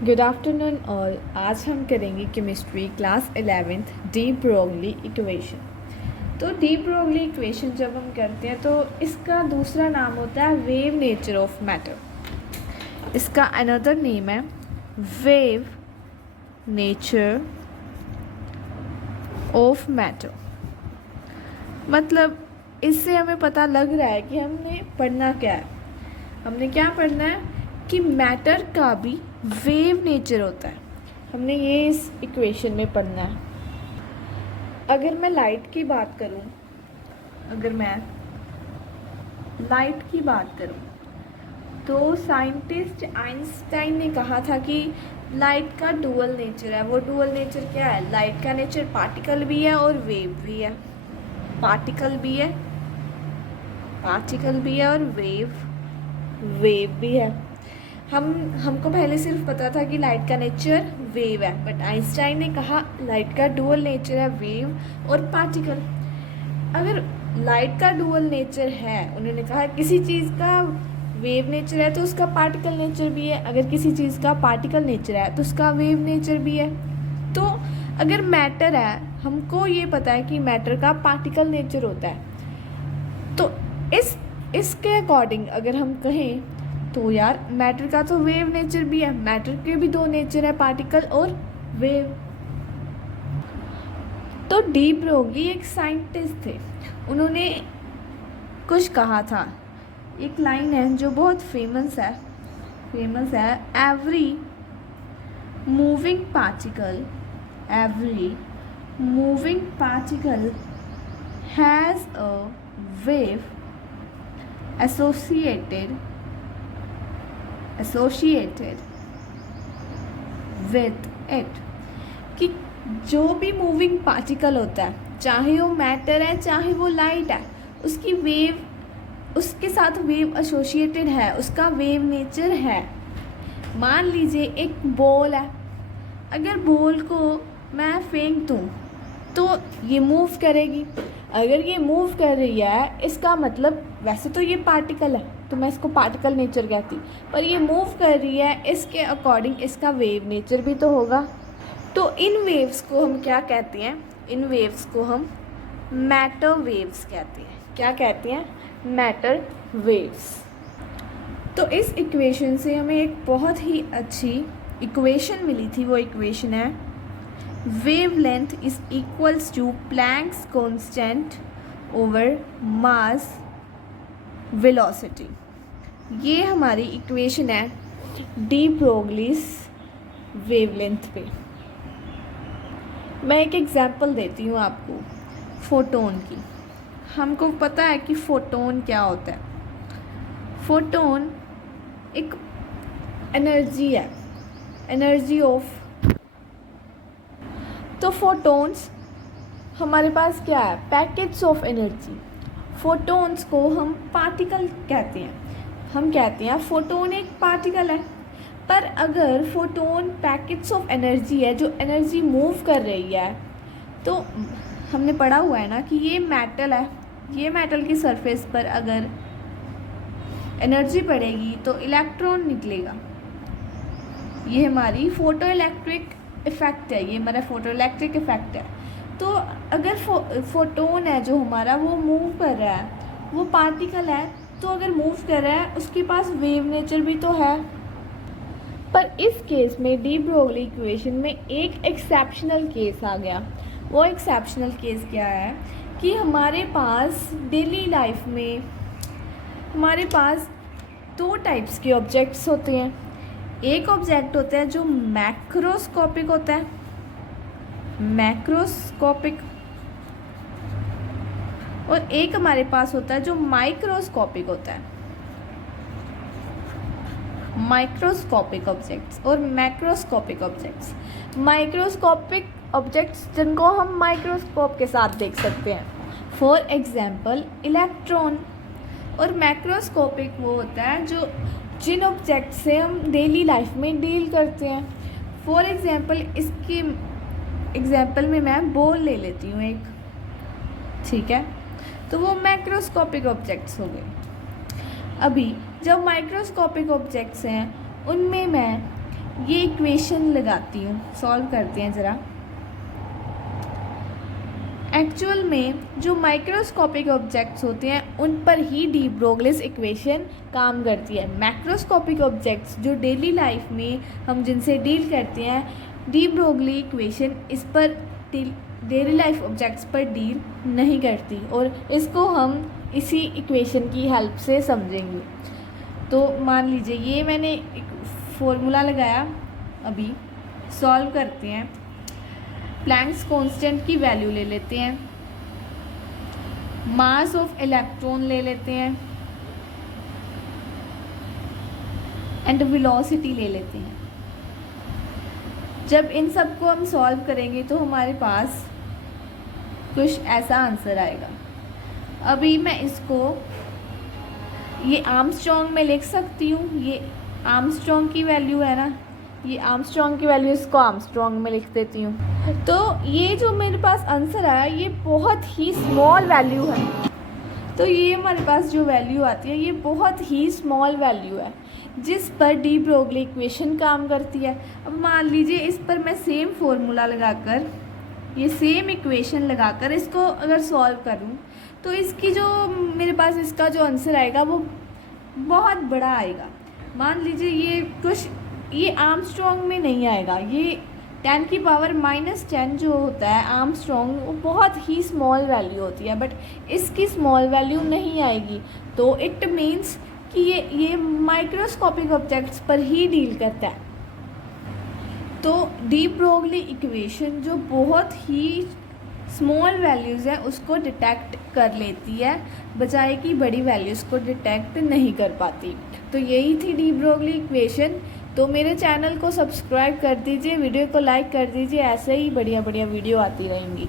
Good afternoon all. आज हम करेंगे chemistry class 11th de Broglie equation. तो डी ब्रोगली इक्वेशन जब हम करते हैं तो इसका दूसरा नाम होता है वेव नेचर ऑफ मैटर। इसका अनदर नेम है वेव नेचर ऑफ मैटर। मतलब इससे हमें पता लग रहा है कि हमने पढ़ना क्या है। हमने क्या पढ़ना है कि मैटर का भी वेव नेचर होता है। हमने ये इस इक्वेशन में पढ़ना है। अगर मैं लाइट की बात करूं, तो साइंटिस्ट आइंस्टाइन ने कहा था कि लाइट का डुअल नेचर है। वो डुअल नेचर क्या है? लाइट का नेचर पार्टिकल भी है और वेव भी है। पार्टिकल भी है और वेव भी है। हमको पहले सिर्फ पता था कि लाइट का नेचर वेव है, बट आइंस्टाइन ने कहा लाइट का डुअल नेचर है वेव और पार्टिकल। अगर लाइट का डुअल नेचर है, उन्होंने कहा किसी चीज़ का वेव नेचर है तो उसका पार्टिकल नेचर भी है। अगर किसी चीज़ का पार्टिकल नेचर है तो उसका वेव नेचर भी है। तो अगर मैटर है, हमको ये पता है कि मैटर का पार्टिकल नेचर होता है। तो इसके अकॉर्डिंग अगर हम कहें तो यार मैटर का तो वेव नेचर भी है। मैटर के भी दो नेचर है, पार्टिकल और वेव। तो डी ब्रोगली एक साइंटिस्ट थे। उन्होंने कुछ कहा था, एक लाइन है जो बहुत फेमस है। Every moving particle has a wave associated with it। कि जो भी मूविंग पार्टिकल होता है, चाहे वो मैटर है चाहे वो लाइट है, उसकी वेव, उसके साथ वेव एसोसिएटेड है, उसका वेव नेचर है। मान लीजिए एक बॉल है, अगर बॉल को मैं फेंक दूँ तो ये मूव करेगी। अगर ये मूव कर रही है, इसका मतलब वैसे तो ये पार्टिकल है तो मैं इसको पार्टिकल नेचर कहती, पर ये मूव कर रही है, इसके अकॉर्डिंग इसका वेव नेचर भी तो होगा। तो इन वेव्स को हम क्या कहते हैं? इन वेव्स को हम मैटर वेव्स कहते हैं। क्या कहते हैं? Matter waves. तो इस इक्वेशन से हमें एक बहुत ही अच्छी इक्वेशन मिली थी। वो इक्वेशन है wavelength is equals to Planck's constant over mass velocity। ये हमारी इक्वेशन है डी ब्रोगलीस वेवलेंथ पे। मैं एक एग्जांपल देती हूँ आपको फोटोन की। हमको पता है कि फोटोन क्या होता है। फोटोन एक एनर्जी है, एनर्जी ऑफ। तो फोटोन्स हमारे पास क्या है? Packets of energy. फोटोन्स को हम पार्टिकल कहते हैं। हम कहते हैं फोटोन एक पार्टिकल है। पर अगर फोटोन पैकेट्स ऑफ एनर्जी है, जो एनर्जी मूव कर रही है, तो हमने पढ़ा हुआ है ना कि ये मेटल है। ये मेटल की सरफेस पर अगर एनर्जी पड़ेगी तो इलेक्ट्रॉन निकलेगा। ये हमारी फोटो इलेक्ट्रिक इफ़ेक्ट है, ये हमारा फोटो इलेक्ट्रिक इफ़ेक्ट है। तो अगर फोटोन है जो हमारा, वो मूव कर रहा है, वो पार्टिकल है, तो अगर मूव कर रहा है उसके पास वेव नेचर भी तो है। पर इस केस में डी ब्रोगली इक्वेशन में एक एक्सेप्शनल केस आ गया। वो एक्सेप्शनल केस क्या है कि हमारे पास डेली लाइफ में हमारे पास दो टाइप्स के ऑब्जेक्ट्स होते हैं। एक ऑब्जेक्ट होता है जो मैक्रोस्कोपिक होता है, और एक हमारे पास होता है जो माइक्रोस्कोपिक होता है। माइक्रोस्कोपिक ऑब्जेक्ट्स और मैक्रोस्कोपिक ऑब्जेक्ट्स। माइक्रोस्कोपिक ऑब्जेक्ट्स जिनको हम माइक्रोस्कोप के साथ देख सकते हैं, फॉर एग्जाम्पल इलेक्ट्रॉन। और मैक्रोस्कोपिक वो होता है जो जिन ऑब्जेक्ट से हम डेली लाइफ में डील करते हैं। फॉर एग्जांपल, इसकी एग्जांपल में मैं बॉल ले लेती हूँ एक, ठीक है, तो वो मैक्रोस्कोपिक ऑब्जेक्ट्स हो गए। अभी जब माइक्रोस्कोपिक ऑब्जेक्ट्स हैं उनमें मैं ये इक्वेशन लगाती हूँ, सॉल्व करते हैं ज़रा। एक्चुअल में जो माइक्रोस्कोपिक ऑब्जेक्ट्स होते हैं उन पर ही डी ब्रोगलीस इक्वेशन काम करती है। मैक्रोस्कोपिक ऑब्जेक्ट्स जो डेली लाइफ में हम जिनसे डील करते हैं, डी ब्रोगली इक्वेशन इस पर डेली लाइफ ऑब्जेक्ट्स पर डील नहीं करती, और इसको हम इसी इक्वेशन की हेल्प से समझेंगे। तो मान लीजिए ये मैंने एक फॉर्मूला लगाया, अभी सॉल्व करते हैं। प्लैंक्स कांस्टेंट की वैल्यू ले लेते हैं, मास ऑफ इलेक्ट्रॉन ले लेते हैं, एंड वेलोसिटी ले लेते हैं। जब इन सब को हम सॉल्व करेंगे तो हमारे पास कुछ ऐसा आंसर आएगा। अभी मैं इसको ये आर्मस्ट्रॉन्ग में लिख सकती हूँ, ये आर्मस्ट्रॉन्ग की वैल्यू है ना, ये आर्मस्ट्रॉन्ग की वैल्यू, इसको आर्मस्ट्रॉन्ग में लिख देती हूँ। तो ये जो मेरे पास आंसर आया ये बहुत ही स्मॉल वैल्यू है। तो ये हमारे पास जो वैल्यू आती है ये बहुत ही स्मॉल वैल्यू है जिस पर डी ब्रोगली इक्वेशन काम करती है। अब मान लीजिए इस पर मैं सेम फार्मूला लगाकर, ये सेम इक्वेशन लगाकर इसको अगर सॉल्व करूँ तो इसकी जो मेरे पास इसका जो आंसर आएगा वो बहुत बड़ा आएगा। मान लीजिए ये आर्मस्ट्रॉन्ग में नहीं आएगा, ये 10 की पावर -10 जो होता है आर्मस्ट्रॉन्ग, वो बहुत ही स्मॉल वैल्यू होती है, बट इसकी स्मॉल वैल्यू नहीं आएगी। तो इट मीन्स कि ये माइक्रोस्कोपिक ऑब्जेक्ट्स पर ही डील करता है। तो डी ब्रोगली इक्वेशन जो बहुत ही स्मॉल वैल्यूज़ है उसको डिटेक्ट कर लेती है, बजाय कि बड़ी वैल्यूज़ को डिटेक्ट नहीं कर पाती। तो यही थी डी ब्रोगली इक्वेशन। तो मेरे चैनल को सब्सक्राइब कर दीजिए, वीडियो को लाइक कर दीजिए, ऐसे ही बढ़िया बढ़िया वीडियो आती रहेंगी।